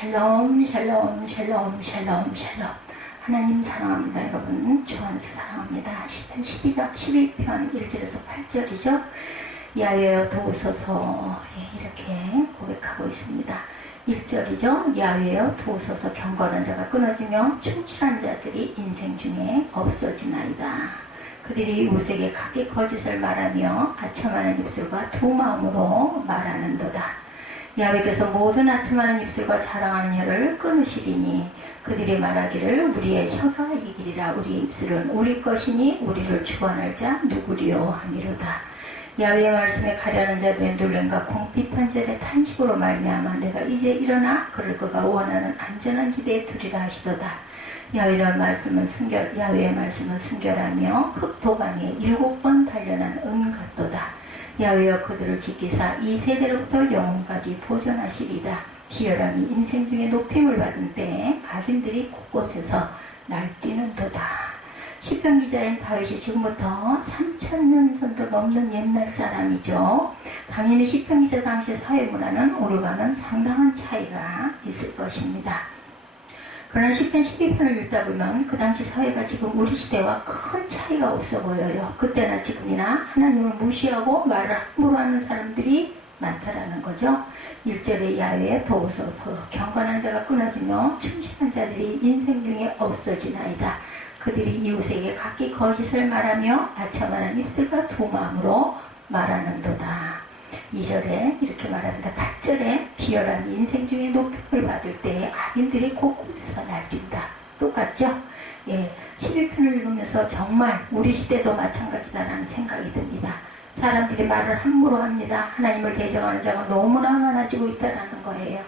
샬롬 샬롬 샬롬 샬롬 샬롬. 하나님 사랑합니다. 여러분 주 안에서 사랑합니다. 시편 12편 1절에서 8절이죠. 야훼여 도우소서. 이렇게 고백하고 있습니다. 1절이죠. 야훼여 도우소서. 경건한 자가 끊어지며 충실한 자들이 인생 중에 없어지나이다. 그들이 우색에 각기 거짓을 말하며 아첨하는 입술과 두 마음으로 말하는도다. 야훼께서 모든 아첨하는 입술과 자랑하는 혀를 끊으시리니 그들이 말하기를 우리의 혀가 이기리라. 우리의 입술은 우리 것이니 우리를 주관할 자 누구리요 하미로다. 야훼의 말씀에 가려는 자들의 놀램과 궁핍한 자들의 탄식으로 말미암아 내가 이제 일어나 그를 그가 원하는 안전한 지대에 두리라 하시도다. 야훼의 말씀은 순결하며 흑도강에 7번 단련한 은 같도다. 야훼여 그들을 지키사 이 세대로부터 영혼까지 보존하시리다. 희열함이 인생 중에 높임을 받은 때에 악인들이 곳곳에서 날뛰는도다. 시편 기자인 다윗이 지금부터 3000년 전도 넘는 옛날 사람이죠. 당연히 시편 기자 당시 사회문화는 오르가는 상당한 차이가 있을 것입니다. 그러나 시편 12편을 읽다 보면 그 당시 사회가 지금 우리 시대와 큰 차이가 없어 보여요. 그때나 지금이나 하나님을 무시하고 말을 함부로 하는 사람들이 많다라는 거죠. 1절에 야훼 도우소서. 경건한 자가 끊어지며 충실한 자들이 인생 중에 없어지나이다. 그들이 이웃에게 각기 거짓을 말하며 아첨하는 입술과 두 마음으로 말하는도다. 2절에 이렇게 말합니다. 8절에 비열한 인생 중에 높임을 받을 때 악인들이 곳곳에서 날뛴다. 똑같죠? 11편을 읽으면서 정말 우리 시대도 마찬가지다라는 생각이 듭니다. 사람들이 말을 함부로 합니다. 하나님을 대적하는 자가 너무나 많아지고 있다는 거예요.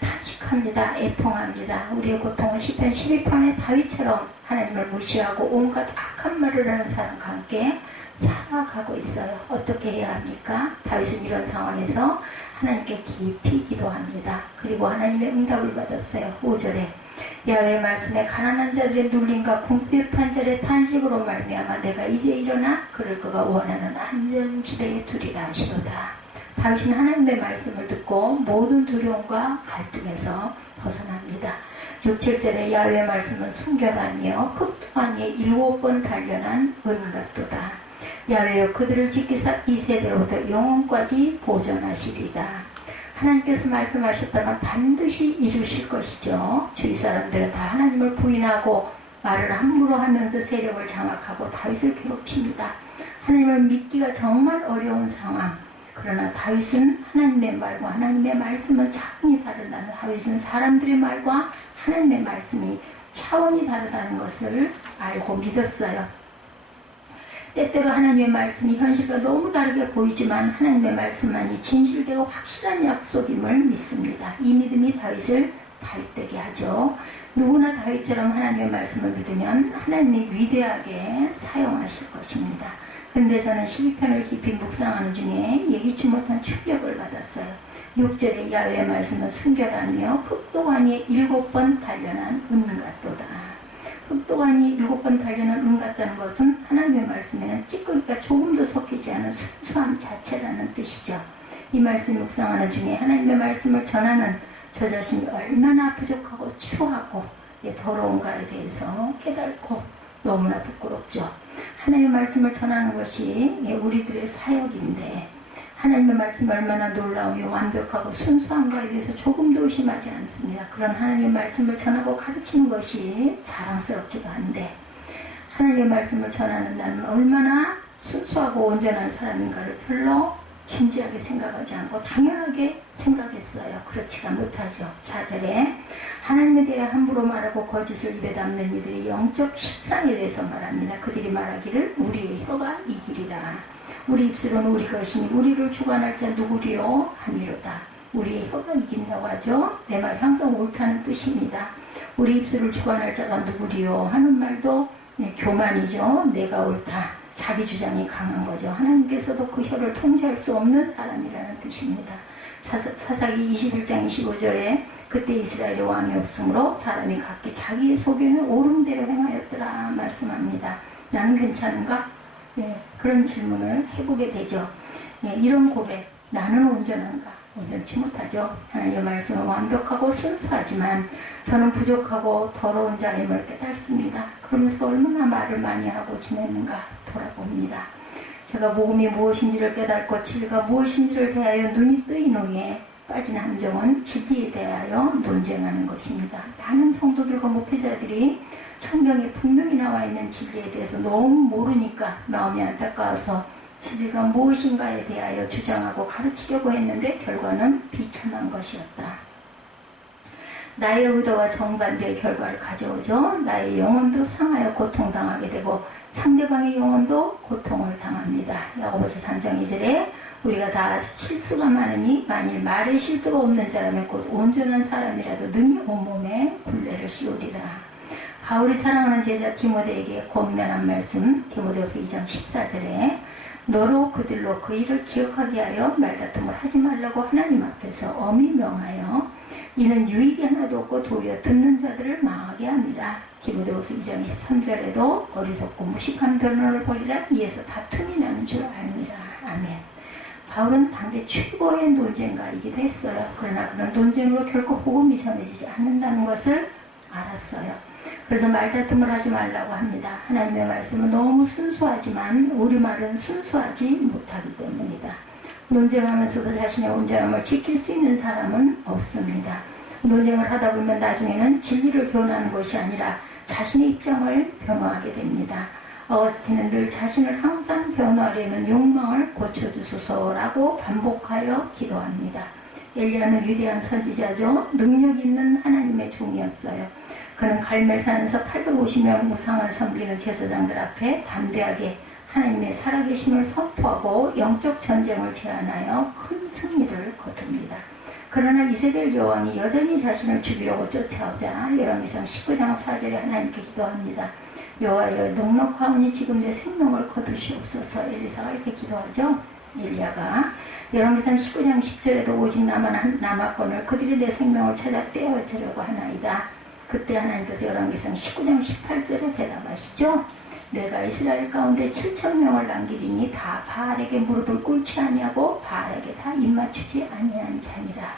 탄식합니다. 애통합니다. 우리의 고통은 시편 12편의 다윗처럼 하나님을 무시하고 온갖 악한 말을 하는 사람과 함께 살아가고 있어요. 어떻게 해야 합니까? 다윗은 이런 상황에서 하나님께 깊이 기도합니다. 그리고 하나님의 응답을 받았어요. 5절에 야훼의 말씀에 가난한 자들의 눌림과 궁핍한 자들의 탄식으로 말미암아 내가 이제 일어나 그를 그가 원하는 안전지대에 두리라 하시도다. 다윗은 하나님의 말씀을 듣고 모든 두려움과 갈등에서 벗어납니다. 6, 7절에 야훼의 말씀은 순결하며 흑도안에 7번 단련한 은 같도다. 야훼여 그들을 지키사 이 세대로부터 영혼까지 보존하시리다. 하나님께서 말씀하셨다면 반드시 이루실 것이죠. 주위 사람들은 다 하나님을 부인하고 말을 함부로 하면서 세력을 장악하고 다윗을 괴롭힙니다. 하나님을 믿기가 정말 어려운 상황. 그러나 다윗은 하나님의 말과 하나님의 말씀은 차원이 다르다는, 다윗은 사람들의 말과 하나님의 말씀이 차원이 다르다는 것을 알고 믿었어요. 때때로 하나님의 말씀이 현실과 너무 다르게 보이지만 하나님의 말씀만이 진실되고 확실한 약속임을 믿습니다. 이 믿음이 다윗을 다윗되게 하죠. 누구나 다윗처럼 하나님의 말씀을 믿으면 하나님이 위대하게 사용하실 것입니다. 그런데 저는 12편을 깊이 묵상하는 중에 예기치 못한 충격을 받았어요. 6절에 야훼의 말씀은 순결하며 흑도안에 7번 단련한 은 같도다. 흑도안이 7번 단련한 은 같다는 것은 하나님의 말씀에는 찌꺼기가 조금도 섞이지 않은 순수함 자체라는 뜻이죠. 이 말씀 묵상하는 중에 하나님의 말씀을 전하는 저 자신이 얼마나 부족하고 추하고 더러운가에 대해서 깨닫고 너무나 부끄럽죠. 하나님의 말씀을 전하는 것이 우리들의 사역인데 하나님의 말씀이 얼마나 놀라우며 완벽하고 순수한가에 대해서 조금도 의심하지 않습니다. 그런 하나님의 말씀을 전하고 가르치는 것이 자랑스럽기도 한데 하나님의 말씀을 전하는 나는 얼마나 순수하고 온전한 사람인가를 별로 진지하게 생각하지 않고 당연하게 생각했어요. 그렇지가 못하죠. 4절에 하나님에 대해 함부로 말하고 거짓을 입에 담는 이들의 영적 식상에 대해서 말합니다. 그들이 말하기를 우리의 혀가 이기리라. 우리 입술은 우리 것이니 우리를 주관할 자 누구리요 하미로다. 우리의 혀가 이긴다고 하죠. 내 말 항상 옳다는 뜻입니다. 우리 입술을 주관할 자가 누구리요 하는 말도 교만이죠. 내가 옳다. 자기 주장이 강한 거죠. 하나님께서도 그 혀를 통제할 수 없는 사람이라는 뜻입니다. 사사기 21장 25절에 그때 이스라엘의 왕이 없으므로 사람이 각기 자기의 소견을 옳은 대로 행하였더라 말씀합니다. 나는 괜찮은가? 그런 질문을 해보게 되죠. 이런 고백, 나는 온전한가? 온전치 못하죠. 하나님의 말씀은 완벽하고 순수하지만 저는 부족하고 더러운 자임을 깨닫습니다. 그러면서 얼마나 말을 많이 하고 지냈는가 돌아봅니다. 제가 복음이 무엇인지를 깨닫고 진리가 무엇인지를 대하여 눈이 뜨인 후에 빠진 함정은 진리에 대하여 논쟁하는 것입니다. 많은 성도들과 목회자들이 성경에 분명히 나와 있는 진리에 대해서 너무 모르니까 마음이 안타까워서 진리가 무엇인가에 대하여 주장하고 가르치려고 했는데 결과는 비참한 것이었다. 나의 의도와 정반대의 결과를 가져오죠. 나의 영혼도 상하여 고통당하게 되고 상대방의 영혼도 고통을 당합니다. 야고보서 3장 2절에 우리가 다 실수가 많으니 만일 말에 실수가 없는 자라면 곧 온전한 사람이라도 능히 온몸에 굴레를 씌우리라. 바울이 사랑하는 제자 디모데에게 권면한 말씀 디모데후서 2장 14절에 너로 그들로 그 일을 기억하게 하여 말다툼을 하지 말라고 하나님 앞에서 엄히 명하여 이는 유익이 하나도 없고 도리어 듣는 자들을 망하게 합니다. 디모데후서 2장 23절에도 어리석고 무식한 변론을 벌이라 이에서 다툼이 나는 줄 압니다. 아멘. 바울은 당대 최고의 논쟁가이기도 했어요. 그러나 그런 논쟁으로 결코 복음이 전해지지 않는다는 것을 알았어요. 그래서 말다툼을 하지 말라고 합니다. 하나님의 말씀은 너무 순수하지만 우리말은 순수하지 못하기 때문이다. 논쟁하면서도 자신의 온전함을 지킬 수 있는 사람은 없습니다. 논쟁을 하다 보면 나중에는 진리를 변호하는 것이 아니라 자신의 입장을 변호하게 됩니다. 어거스틴은 늘 자신을 항상 변호하려는 욕망을 고쳐주소서라고 반복하여 기도합니다. 엘리야는 위대한 선지자죠. 능력 있는 하나님의 종이었어요. 그는 갈멜산에서 850명 우상을 섬기는 제사장들 앞에 담대하게 하나님의 살아계심을 선포하고 영적 전쟁을 제안하여 큰 승리를 거둡니다. 그러나 이세벨 여왕이 여전히 자신을 죽이려고 쫓아오자 열왕기상 19장 4절에 하나님께 기도합니다. 여호와여 넉넉하오니 지금 내 생명을 거두시옵소서. 엘리사가 이렇게 기도하죠. 엘리야가 열왕기상 19장 10절에도 오직 남았건을 그들이 내 생명을 찾아 떼어주려고 하나이다. 그때 하나님께서 열왕기상 19장 18절에 대답하시죠. 내가 이스라엘 가운데 7,000명을 남기리니 다 바알에게 무릎을 꿇지 아니하고 바알에게 다 입맞추지 아니한 자니라.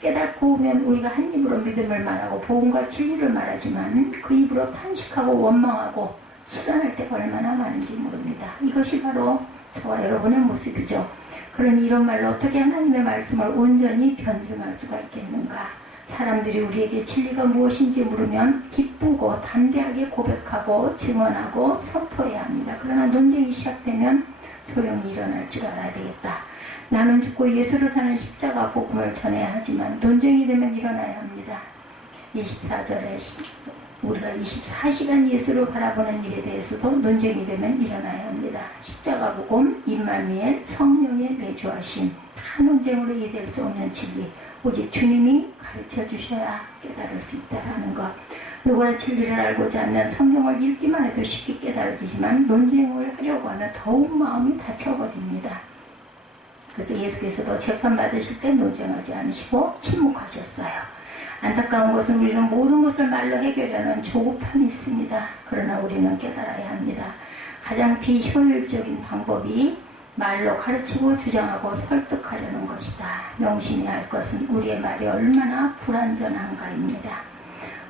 깨닫고 오면 우리가 한 입으로 믿음을 말하고 복음과 진리를 말하지만 그 입으로 탄식하고 원망하고 실현할 때가 얼마나 많은지 모릅니다. 이것이 바로 저와 여러분의 모습이죠. 그러니 이런 말로 어떻게 하나님의 말씀을 온전히 변증할 수가 있겠는가? 사람들이 우리에게 진리가 무엇인지 물으면 기쁘고 담대하게 고백하고 증언하고 선포해야 합니다. 그러나 논쟁이 시작되면 조용히 일어날 줄 알아야 되겠다. 나는 죽고 예수로 사는 십자가 복음을 전해야 하지만 논쟁이 되면 일어나야 합니다. 24절에 우리가 24시간 예수를 바라보는 일에 대해서도 논쟁이 되면 일어나야 합니다. 십자가 복음, 임마누엘, 성령의 내주하심, 다 논쟁으로 이해될 수 없는 진리, 오직 주님이 가르쳐 주셔야 깨달을 수 있다는 것. 누구나 진리를 알고자 하면 성경을 읽기만 해도 쉽게 깨달아지지만 논쟁을 하려고 하면 더욱 마음이 다쳐버립니다. 그래서 예수께서도 재판받으실 때 논쟁하지 않으시고 침묵하셨어요. 안타까운 것은 우리는 모든 것을 말로 해결하는 조급함이 있습니다. 그러나 우리는 깨달아야 합니다. 가장 비효율적인 방법이 말로 가르치고 주장하고 설득하려는 것이다. 명심해야 할 것은 우리의 말이 얼마나 불완전한가입니다.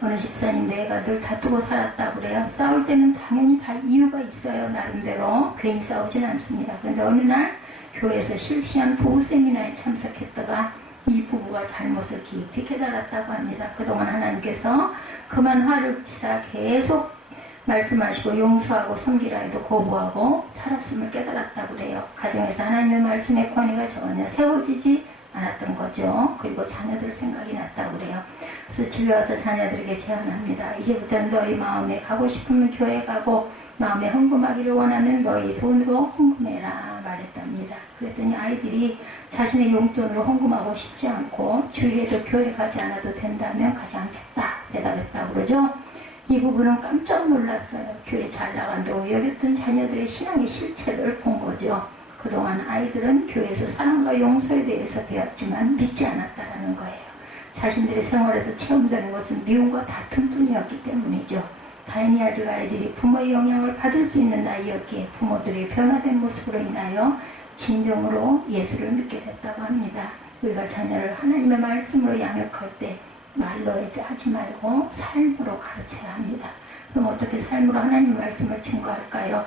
어느 집사님 내가 늘 다투고 살았다고 그래요. 싸울 때는 당연히 다 이유가 있어요. 나름대로 괜히 싸우진 않습니다. 그런데 어느 날 교회에서 실시한 부부 세미나에 참석했다가 이 부부가 잘못을 깊이 깨달았다고 합니다. 그동안 하나님께서 그만 화를 치라 계속 말씀하시고 용서하고 섬기라 해도 거부하고 살았음을 깨달았다고 그래요. 가정에서 하나님의 말씀의 권위가 전혀 세워지지 않았던 거죠. 그리고 자녀들 생각이 났다고 그래요. 그래서 집에 와서 자녀들에게 제안합니다. 이제부터는 너희 마음에 가고 싶으면 교회 가고 마음에 헌금하기를 원하면 너희 돈으로 헌금해라 말했답니다. 그랬더니 아이들이 자신의 용돈으로 헌금하고 싶지 않고 주일에도 교회 가지 않아도 된다면 가지 않겠다 대답했다고 그러죠. 이 부부는 깜짝 놀랐어요. 교회 잘 나간다고 여겼던 자녀들의 신앙의 실체를 본 거죠. 그동안 아이들은 교회에서 사랑과 용서에 대해서 배웠지만 믿지 않았다는 거예요. 자신들의 생활에서 체험되는 것은 미움과 다툼뿐이었기 때문이죠. 다행히 아직 아이들이 부모의 영향을 받을 수 있는 나이였기에 부모들의 변화된 모습으로 인하여 진정으로 예수를 믿게 됐다고 합니다. 우리가 자녀를 하나님의 말씀으로 양육할 때 말로 하지 말고 삶으로 가르쳐야 합니다. 그럼 어떻게 삶으로 하나님 말씀을 증거할까요?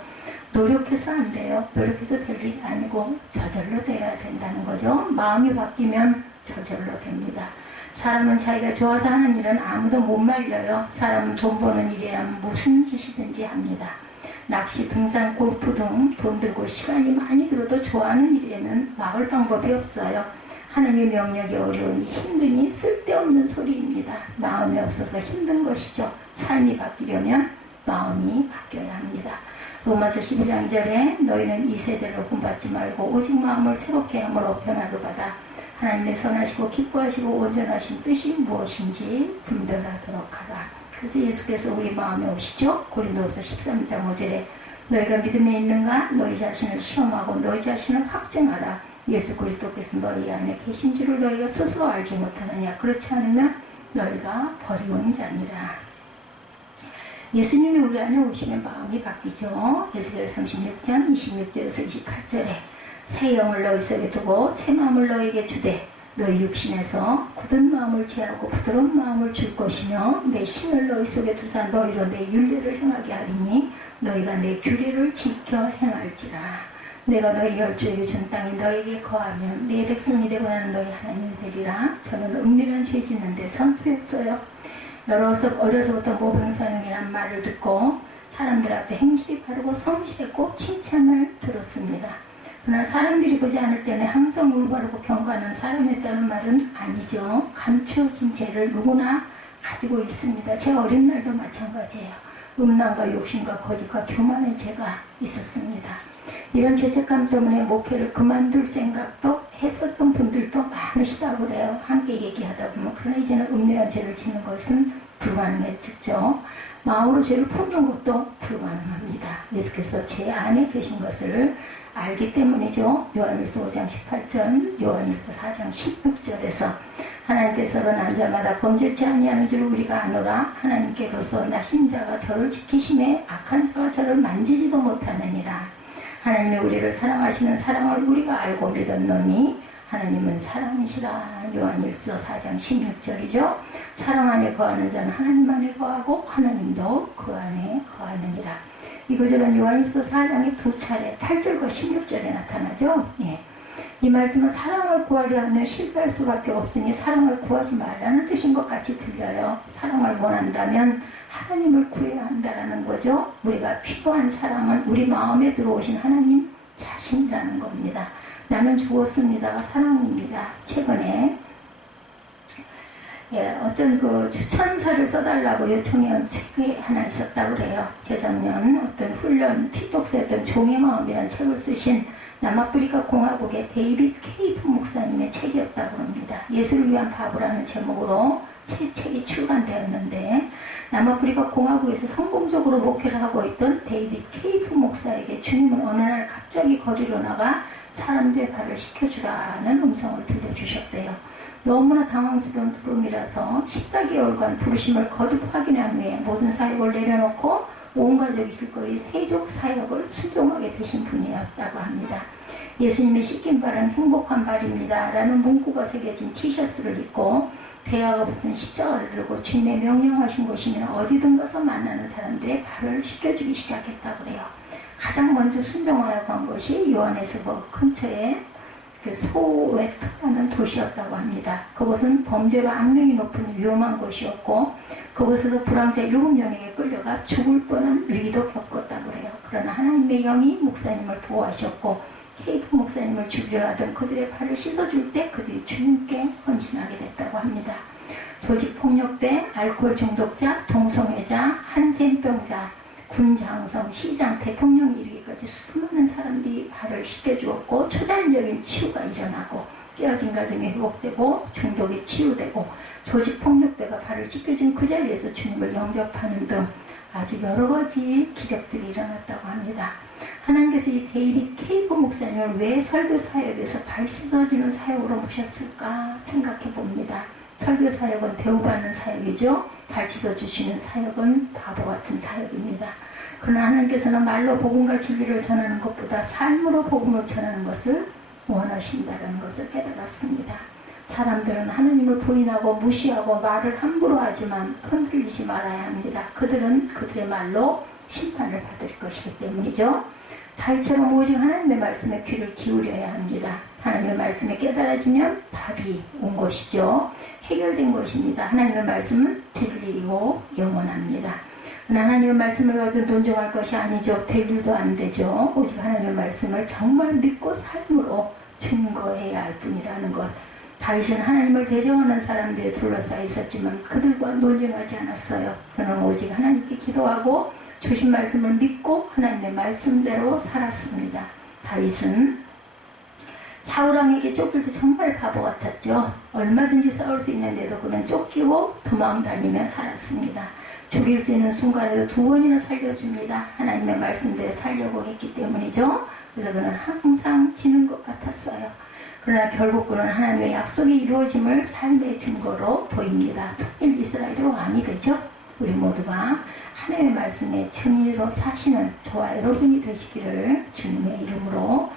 노력해서 안 돼요. 노력해서 될 일이 아니고 저절로 돼야 된다는 거죠. 마음이 바뀌면 저절로 됩니다. 사람은 자기가 좋아서 하는 일은 아무도 못 말려요. 사람은 돈 버는 일이라면 무슨 짓이든지 합니다. 낚시, 등산, 골프 등 돈 들고 시간이 많이 들어도 좋아하는 일이라면 막을 방법이 없어요. 하나님의 명령이 어려우니 힘드니 쓸데없는 소리입니다. 마음이 없어서 힘든 것이죠. 삶이 바뀌려면 마음이 바뀌어야 합니다. 로마서 12장 2절에 너희는 이 세대를 본받지 말고 오직 마음을 새롭게 함으로 변화를 받아 하나님의 선하시고 기뻐하시고 온전하신 뜻이 무엇인지 분별하도록 하라. 그래서 예수께서 우리 마음에 오시죠. 고린도후서 13장 5절에 너희가 믿음에 있는가? 너희 자신을 시험하고 너희 자신을 확증하라. 예수 그리스도께서 너희 안에 계신 줄을 너희가 스스로 알지 못하느냐. 그렇지 않으면 너희가 버리운 자니라. 예수님이 우리 안에 오시면 마음이 바뀌죠. 에스겔 36장 26절에서 28절에 새 영을 너희 속에 두고 새 마음을 너희에게 주되 너희 육신에서 굳은 마음을 제하고 부드러운 마음을 줄 것이며 내 신을 너희 속에 두사 너희로 내 율례를 행하게 하리니 너희가 내 규례를 지켜 행할지라. 내가 너희 열조에게 준 땅이 너희에게 거하면 내 백성이 되고 나는 너희 하나님이 되리라. 저는 은밀한 죄 짓는 데 선수였어요. 어려서부터 모병사능이란 말을 듣고 사람들 앞에 행실이 바르고 성실했고 칭찬을 들었습니다. 그러나 사람들이 보지 않을 때는 항상 올바르고 경건한 사람이었다는 말은 아니죠. 감추어진 죄를 누구나 가지고 있습니다. 제 어린 날도 마찬가지예요. 음란과 욕심과 거짓과 교만의 죄가 있었습니다. 이런 죄책감 때문에 목회를 그만둘 생각도 했었던 분들도 많으시다고 그래요. 함께 얘기하다 보면. 그러나 이제는 은밀한 죄를 짓는 것은 불가능해졌죠. 마음으로 죄를 푸는 것도 불가능합니다. 예수께서 제 안에 계신 것을 알기 때문이죠. 요한일서 5장 18절, 요한일서 4장 16절에서 하나님께서는 한 자마다 범죄치 아니하는 줄 우리가 아노라. 하나님께로서 나신 자가 저를 지키심에 악한 자가 저를 만지지도 못하느니라. 하나님이 우리를 사랑하시는 사랑을 우리가 알고 믿었노니 하나님은 사랑이시라. 요한일서 4장 16절이죠. 사랑 안에 거하는 자는 하나님 안에 거하고 하나님도 그 안에 거하느니라. 이거저런 요한일서 4장에 두 차례 8절과 16절에 나타나죠. 예. 이 말씀은 사랑을 구하려 하면 실패할 수밖에 없으니 사랑을 구하지 말라는 뜻인 것 같이 들려요. 사랑을 원한다면 하나님을 구해야 한다는 거죠. 우리가 필요한 사랑은 우리 마음에 들어오신 하나님 자신이라는 겁니다. 나는 죽었습니다가 사랑입니다. 최근에 어떤 그 추천서를 써달라고 요청해온 책이 하나 있었다고 그래요. 재작년 어떤 훈련 필독서였던 종의 마음이라는 책을 쓰신 남아프리카 공화국의 데이빗 케이프 목사님의 책이었다고 합니다. 예수를 위한 바보라는 제목으로 새 책이 출간되었는데 남아프리카 공화국에서 성공적으로 목회를 하고 있던 데이빗 케이프 목사에게 주님은 어느 날 갑자기 거리로 나가 사람들의 발을 씻겨주라는 음성을 들려주셨대요. 너무나 당황스러운 부름이라서 14개월간 부르심을 거듭 확인한 후에 모든 사역을 내려놓고 온 가족이 길거리 세족 사역을 순종하게 되신 분이었다고 합니다. 예수님의 씻긴 발은 행복한 발입니다 라는 문구가 새겨진 티셔츠를 입고 배아가 붙은 십자가를 들고 주님의 명령하신 곳이면 어디든 가서 만나는 사람들의 발을 씻겨주기 시작했다고 해요. 가장 먼저 순종하려고 한 것이 요하네스버그 근처에 그 소웨토라는 도시였다고 합니다. 그곳은 범죄가 악명이 높은 위험한 곳이었고 그곳에서 불황자 7명에게 끌려가 죽을 뻔한 위기도 겪었다고 해요. 그러나 하나님의 영이 목사님을 보호하셨고 케이프 목사님을 죽이려 하던 그들의 발을 씻어줄 때 그들이 주님께 헌신하게 됐다고 합니다. 조직폭력배, 알코올 중독자, 동성애자, 한센병자, 군장성, 시장, 대통령이 이르기까지 수많은 사람들이 발을 씻겨주었고 초단적인 치유가 일어나고 깨어진 가정이 회복되고 중독이 치유되고 조직폭력배가 발을 씻겨준 그 자리에서 주님을 영접하는 등 아주 여러 가지 기적들이 일어났다고 합니다. 하나님께서 이 데이빗 케이프 목사님을 왜 설교 사역에서 발 씻어주는 사역으로 모셨을까 생각해 봅니다. 설교 사역은 대우받는 사역이죠. 발 씻어주시는 사역은 바보 같은 사역입니다. 그러나 하나님께서는 말로 복음과 진리를 전하는 것보다 삶으로 복음을 전하는 것을 원하신다는 것을 깨달았습니다. 사람들은 하나님을 부인하고 무시하고 말을 함부로 하지만 흔들리지 말아야 합니다. 그들은 그들의 말로 심판을 받을 것이기 때문이죠. 다윗처럼 오직 하나님의 말씀에 귀를 기울여야 합니다. 하나님의 말씀에 깨달아지면 답이 온 것이죠. 해결된 것입니다. 하나님의 말씀은 진리이고 영원합니다. 하나님의 말씀을 가지고 논쟁할 것이 아니죠. 될 일도 안 되죠. 오직 하나님의 말씀을 정말 믿고 삶으로 증거해야 할 뿐이라는 것. 다윗은 하나님을 대적하는 사람들에 둘러싸여 있었지만 그들과 논쟁하지 않았어요. 그는 오직 하나님께 기도하고 주신 말씀을 믿고 하나님의 말씀대로 살았습니다. 다윗은 사울왕에게 쫓길 때 정말 바보 같았죠. 얼마든지 싸울 수 있는데도 그는 쫓기고 도망다니며 살았습니다. 죽일 수 있는 순간에도 2번이나 살려줍니다. 하나님의 말씀대로 살려고 했기 때문이죠. 그래서 그는 항상 지는 것 같았어요. 그러나 결국 그는 하나님의 약속이 이루어짐을 삶의 증거로 보입니다. 통일 이스라엘의 왕이 되죠. 우리 모두가 하나님의 말씀에 증인으로 사시는 저와 여러분이 되시기를 주님의 이름으로